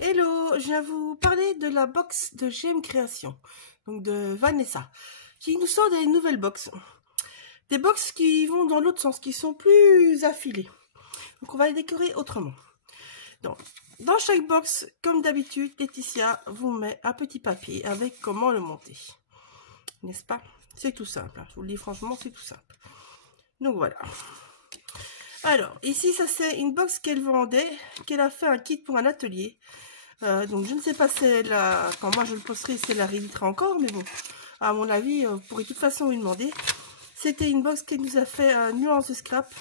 Hello, je viens vous parler de la box de GM Création, donc de Vanessa, qui nous sort des nouvelles box. Des box qui vont dans l'autre sens, qui sont plus affilées. Donc on va les décorer autrement. Donc, dans chaque box, comme d'habitude, Laetitia vous met un petit papier avec comment le monter. N'est-ce pas? C'est tout simple, hein. Je vous le dis franchement, c'est tout simple. Donc voilà. Alors, ici, ça c'est une box qu'elle vendait, qu'elle a fait un kit pour un atelier. Donc je ne sais pas si quand moi je le posterai, si elle la rééditera encore, mais bon, à mon avis, vous pourrez de toute façon lui demander. C'était une box qu'elle nous a fait nuance de scrap.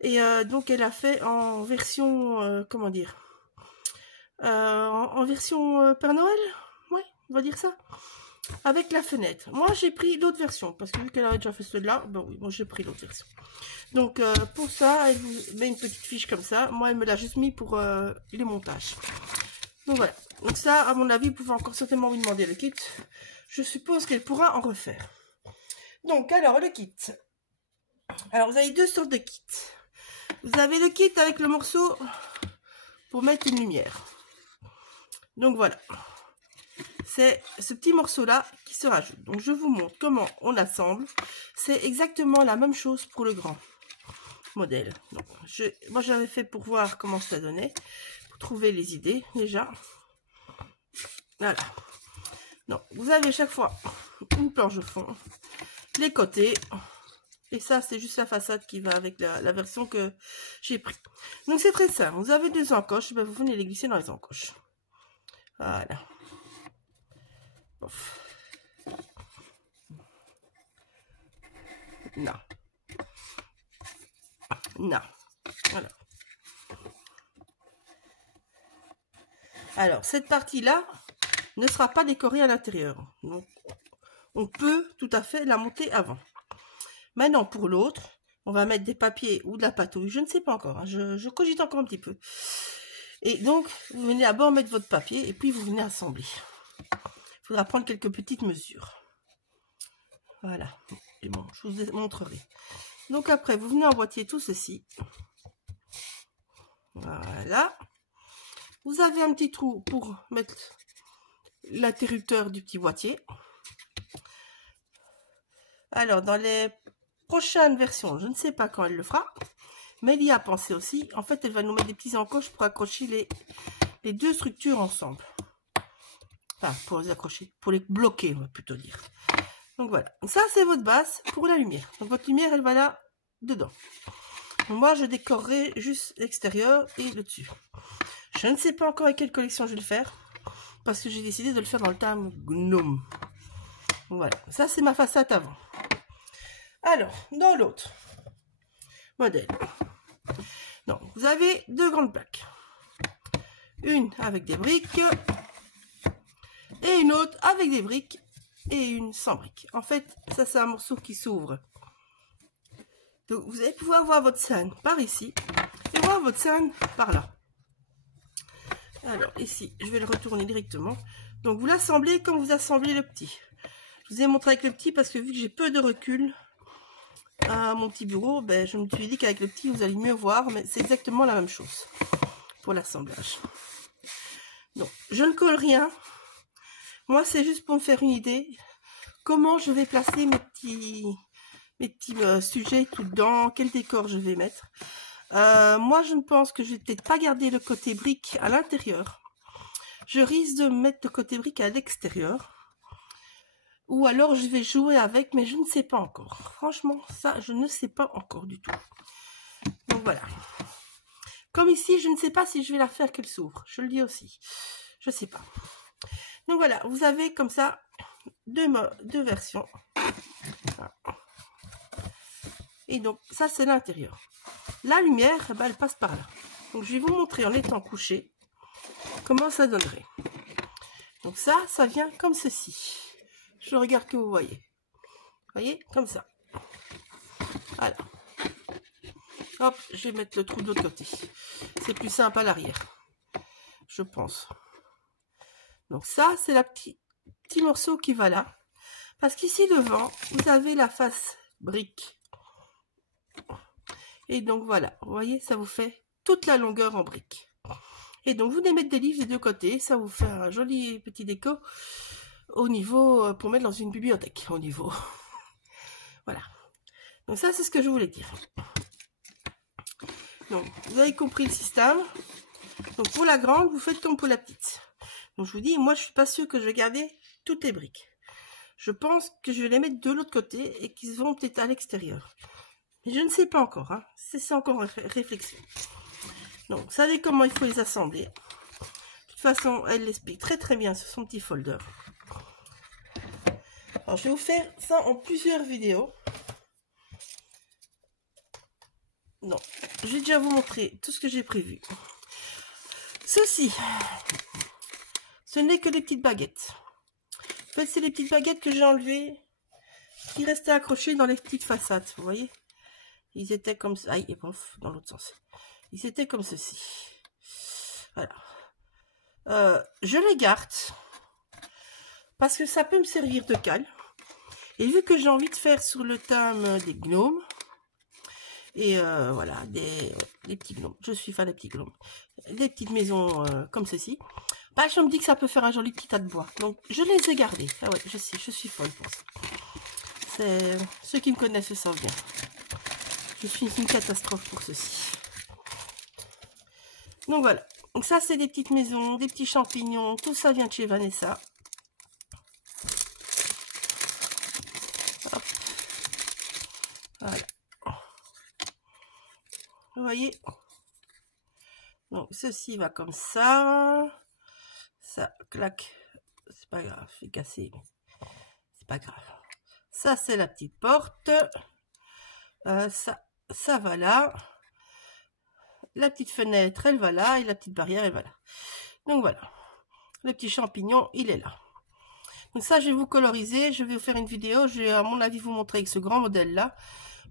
Et donc elle a fait en version, comment dire, en version Père Noël, ouais, on va dire ça, avec la fenêtre. Moi j'ai pris l'autre version, parce que vu qu'elle avait déjà fait celle-là, ben oui, moi j'ai pris l'autre version. Donc pour ça, elle vous met une petite fiche comme ça. Moi elle me l'a juste mis pour les montages. Donc voilà, donc ça à mon avis vous pouvez encore certainement lui demander le kit. Je suppose qu'elle pourra en refaire. Donc alors le kit. Alors vous avez deux sortes de kits. Vous avez le kit avec le morceau pour mettre une lumière. Donc voilà, c'est ce petit morceau là qui se rajoute. Donc je vous montre comment on assemble. C'est exactement la même chose pour le grand modèle. Donc moi j'avais fait pour voir comment ça donnait, pour trouver les idées déjà. Voilà. Donc vous avez chaque fois une planche de fond, les côtés, et ça c'est juste la façade qui va avec la version que j'ai pris. Donc c'est très simple, vous avez deux encoches, ben vous venez les glisser dans les encoches. Voilà. Ouf. Non. Non. Voilà. Alors cette partie là ne sera pas décorée à l'intérieur, donc on peut tout à fait la monter avant. Maintenant pour l'autre, on va mettre des papiers ou de la patouille, je ne sais pas encore, hein, je cogite encore un petit peu. Et donc vous venez d'abord mettre votre papier et puis vous venez assembler. Il faudra prendre quelques petites mesures. Voilà, et bon, je vous montrerai. Donc après vous venez emboîter tout ceci. Voilà. Vous avez un petit trou pour mettre l'interrupteur du petit boîtier. Alors dans les prochaines versions, je ne sais pas quand elle le fera, mais elle y a pensé aussi. En fait, elle va nous mettre des petits encoches pour accrocher les deux structures ensemble. Enfin, pour les accrocher, pour les bloquer, on va plutôt dire. Donc voilà, ça c'est votre base pour la lumière. Donc votre lumière, elle va là, dedans. Donc, moi, je décorerai juste l'extérieur et le dessus. Je ne sais pas encore avec quelle collection je vais le faire, parce que j'ai décidé de le faire dans le thème gnome. Donc, voilà, ça c'est ma façade avant. Alors, dans l'autre modèle, donc, vous avez deux grandes plaques. Une avec des briques et une autre avec des briques et une sans briques. En fait, ça c'est un morceau qui s'ouvre. Donc vous allez pouvoir voir votre scène par ici et voir votre scène par là. Alors ici, je vais le retourner directement. Donc vous l'assemblez comme vous assemblez le petit. Je vous ai montré avec le petit parce que vu que j'ai peu de recul à mon petit bureau, ben, je me suis dit qu'avec le petit vous allez mieux voir, mais c'est exactement la même chose pour l'assemblage. Donc je ne colle rien. Moi c'est juste pour me faire une idée comment je vais placer mes petits sujets tout dedans, quel décor je vais mettre. Moi je ne pense que je vais peut-être pas garder le côté brique à l'intérieur. Je risque de mettre le côté brique à l'extérieur. Ou alors je vais jouer avec, mais je ne sais pas encore. Franchement, ça, je ne sais pas encore du tout. Donc voilà. Comme ici, je ne sais pas si je vais la faire qu'elle s'ouvre. Je le dis aussi. Je ne sais pas. Donc voilà, vous avez comme ça deux versions. Voilà. Et donc, ça, c'est l'intérieur. La lumière, ben, elle passe par là. Donc, je vais vous montrer en étant couché comment ça donnerait. Donc ça vient comme ceci. Je regarde que vous voyez. Vous voyez, comme ça. Voilà. Hop, je vais mettre le trou de l'autre côté. C'est plus simple à l'arrière, je pense. Donc ça, c'est la petit morceau qui va là. Parce qu'ici devant, vous avez la face brique. Et donc voilà, vous voyez, ça vous fait toute la longueur en brique. Et donc vous les mettez des livres des deux côtés, ça vous fait un joli petit déco au niveau, pour mettre dans une bibliothèque, au niveau. Voilà. Donc ça c'est ce que je voulais dire. Donc vous avez compris le système. Donc pour la grande, vous faites comme pour la petite. Donc je vous dis, moi je suis pas sûre que je vais garder toutes les briques. Je pense que je vais les mettre de l'autre côté et qu'ils vont peut-être à l'extérieur. Mais je ne sais pas encore, hein. C'est encore une réflexion. Donc vous savez comment il faut les assembler. De toute façon, elle l'explique très très bien sur son petit folder. Alors je vais vous faire ça en plusieurs vidéos. Non, je vais déjà vous montrer tout ce que j'ai prévu. Ceci, ce n'est que des petites baguettes. En fait, c'est les petites baguettes que j'ai enlevées, qui restaient accrochées dans les petites façades, vous voyez. Ils étaient comme ça. Aïe, dans l'autre sens. Ils étaient comme ceci. Voilà. Je les garde, parce que ça peut me servir de cale. Et vu que j'ai envie de faire sur le thème des gnomes, et voilà, des petits gnomes. Je suis fan des petits gnomes. Des petites maisons comme ceci. Bah, je me dis que ça peut faire un joli petit tas de bois. Donc, je les ai gardés. Ah ouais, je sais, je suis folle pour ça. Ceux qui me connaissent le savent bien. Je suis une catastrophe pour ceci. Donc voilà. Donc ça, c'est des petites maisons, des petits champignons. Tout ça vient de chez Vanessa. Hop. Voilà. Vous voyez, donc ceci va comme ça, ça claque, c'est pas grave, c'est cassé, c'est pas grave. Ça c'est la petite porte, ça va là, la petite fenêtre elle va là et la petite barrière elle va là. Donc voilà, le petit champignon il est là. Donc ça je vais vous coloriser, je vais vous faire une vidéo, je vais à mon avis vous montrer avec ce grand modèle là,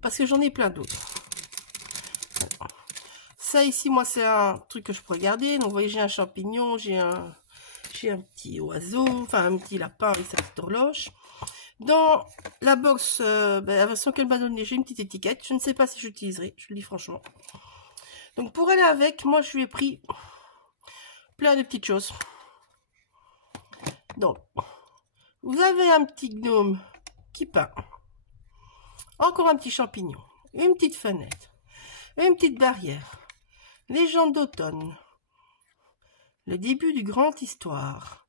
parce que j'en ai plein d'autres. Ça ici, moi, c'est un truc que je pourrais garder. Donc, vous voyez, j'ai un champignon, j'ai un petit oiseau, enfin, un petit lapin avec sa petite horloge. Dans la box, la version qu'elle m'a donnée, j'ai une petite étiquette. Je ne sais pas si j'utiliserai, je le dis franchement. Donc, pour aller avec, moi, je lui ai pris plein de petites choses. Donc, vous avez un petit gnome qui peint. Encore un petit champignon. Une petite fenêtre. Une petite barrière. Légende d'automne. Le début du grand histoire.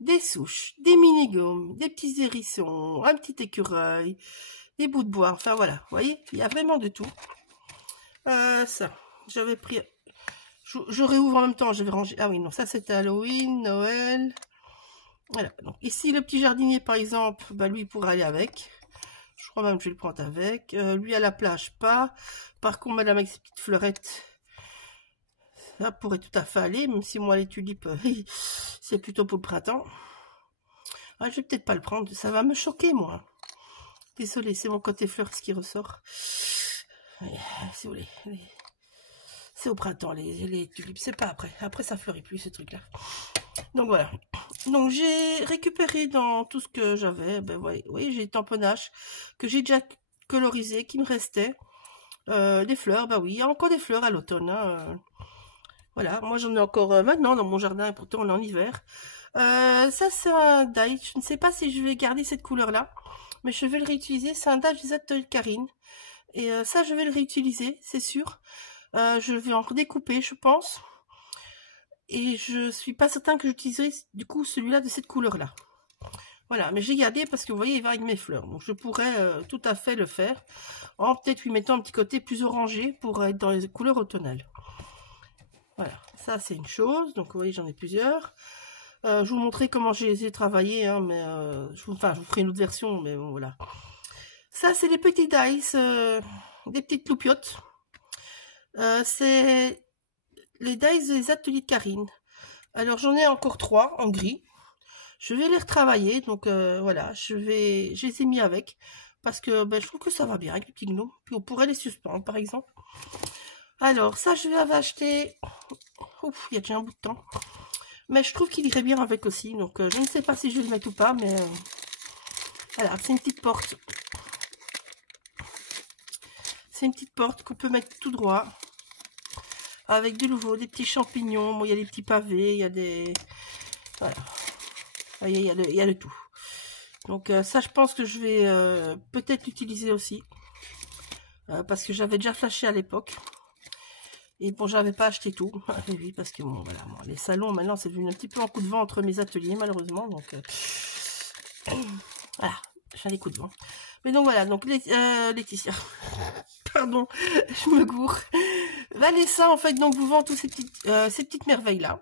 Des souches, des mini-gommes, des petits hérissons, un petit écureuil, des bouts de bois. Enfin voilà, vous voyez, il y a vraiment de tout. Ça, j'avais pris... Je réouvre en même temps, je vais ranger... Ah oui, non, ça c'était Halloween, Noël. Voilà, donc ici le petit jardinier par exemple, bah, lui il pourra aller avec. Je crois même que je vais le prendre avec. Lui à la plage, pas. Par contre, madame avec ses petites fleurettes... Ça pourrait tout à fait aller, même si moi les tulipes, c'est plutôt pour le printemps. Ah, je vais peut-être pas le prendre, ça va me choquer moi. Désolée, c'est mon côté fleurs qui ressort. Si vous voulez, c'est au printemps les tulipes, c'est pas après. Après ça fleurit plus ce truc là. Donc voilà. Donc j'ai récupéré dans tout ce que j'avais, ben voyez, j'ai des tamponnages que j'ai déjà colorisé, qui me restait. Des fleurs, bah oui, il y a encore des fleurs à l'automne. Hein, voilà, moi j'en ai encore maintenant dans mon jardin, et pourtant on est en hiver. Ça c'est un dye, je ne sais pas si je vais garder cette couleur là, mais je vais le réutiliser. C'est un dye des ateliers de Karine. Et ça je vais le réutiliser, c'est sûr. Je vais en redécouper je pense. Et je suis pas certain que j'utiliserai du coup celui-là de cette couleur là. Voilà, mais j'ai gardé parce que vous voyez il va avec mes fleurs. Donc je pourrais tout à fait le faire. En peut-être lui mettant un petit côté plus orangé pour être dans les couleurs automnales. Voilà, ça c'est une chose. Donc vous voyez, j'en ai plusieurs. Je vous montrerai comment je les ai travaillés, hein, mais je vous ferai une autre version, mais bon, voilà. Ça, c'est les petits dice, des petites loupiottes. C'est les dice des ateliers de Karine. Alors j'en ai encore 3 en gris. Je vais les retravailler, donc voilà, je les ai mis avec. Parce que ben, je trouve que ça va bien avec les petits gnomes. Puis on pourrait les suspendre, par exemple. Alors, ça, je l'avais acheté... Ouf, il y a déjà un bout de temps. Mais je trouve qu'il irait bien avec aussi. Donc, je ne sais pas si je vais le mettre ou pas, mais... voilà, c'est une petite porte. C'est une petite porte qu'on peut mettre tout droit. avec de nouveau des petits champignons. Bon, il y a des petits pavés, il y a des... Voilà. Il y a le tout. Donc ça, je pense que je vais peut-être l'utiliser aussi. Parce que j'avais déjà flashé à l'époque. Et bon, j'avais pas acheté tout. Oui, parce que bon, voilà, bon, les salons, maintenant, c'est devenu un petit peu en coup de vent entre mes ateliers, malheureusement. Donc, voilà, j'ai des coups de vent. Mais donc, voilà, donc, Laetitia, pardon, je me gourre. Vanessa, en fait, donc, vous vend tous ces petites merveilles-là.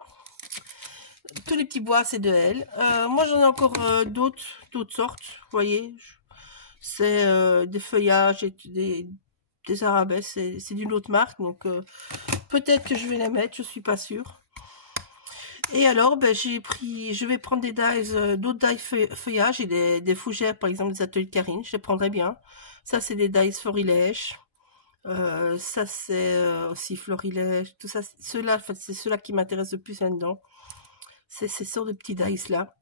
Tous les petits bois, c'est de elle. Moi, j'en ai encore d'autres sortes, vous voyez. C'est des feuillages et des arabesques, c'est d'une autre marque, donc peut-être que je vais la mettre, je suis pas sûre. Et alors, ben, je vais prendre des dies, d'autres dies feuillage et des fougères, par exemple des ateliers de Karine, je les prendrai bien. Ça, c'est des dies florilèges. Ça, c'est aussi florilège. Tout ça, ceux-là, en fait, c'est ceux-là qui m'intéressent le plus là-dedans. C'est ces sortes de petits dies là.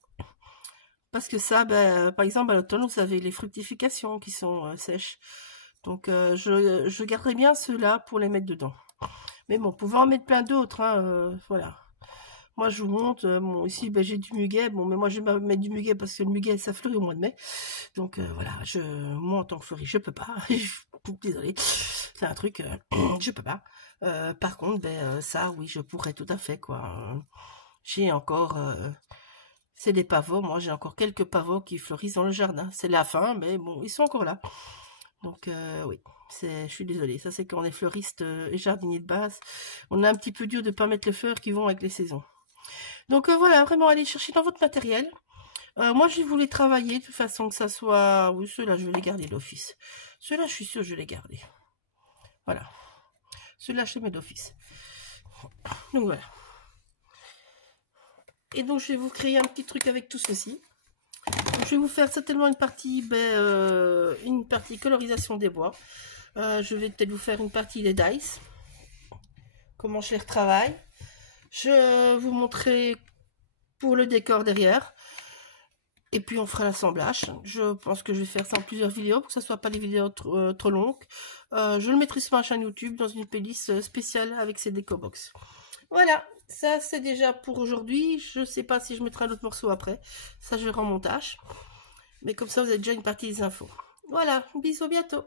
Parce que ça, ben, par exemple, à l'automne, vous avez les fructifications qui sont sèches. Donc, je garderai bien ceux-là pour les mettre dedans. Mais bon, vous pouvez en mettre plein d'autres, hein, voilà. Moi, je vous montre, bon, ici, ben, j'ai du muguet. Bon, mais moi, je vais mettre du muguet parce que le muguet, ça fleurit au mois de mai. Donc, voilà, moi, en tant que fleuriste, je peux pas. Désolée, c'est un truc, je peux pas. Par contre, ben, ça, oui, je pourrais tout à fait, quoi. J'ai encore... c'est des pavots. Moi, j'ai encore quelques pavots qui fleurissent dans le jardin. C'est la fin, mais bon, ils sont encore là. Donc, oui, je suis désolée. Ça, c'est quand on est fleuriste et jardinier de base. On a un petit peu dur de ne pas mettre les fleurs qui vont avec les saisons. Donc, voilà, vraiment, allez chercher dans votre matériel. Moi, je voulais travailler de toute façon que ça soit... Oui, ceux-là, je vais les garder d'office. Ceux-là, je suis sûre que je vais les garder. Voilà. Ceux-là, je les mets d'office. Donc, voilà. Et donc, je vais vous créer un petit truc avec tout ceci. Donc, je vais vous faire certainement une partie colorisation des bois. Je vais peut-être vous faire une partie des dice. Comment je les retravaille. Je vous montrerai pour le décor derrière. Et puis on fera l'assemblage. Je pense que je vais faire ça en plusieurs vidéos pour que ce ne soit pas des vidéos trop longues. Je le mettrai sur ma chaîne YouTube dans une playlist spéciale avec ces déco-box. Voilà, ça c'est déjà pour aujourd'hui. Je ne sais pas si je mettrai un autre morceau après. Ça je verrai en montage. Mais comme ça vous avez déjà une partie des infos. Voilà, bisous, bientôt.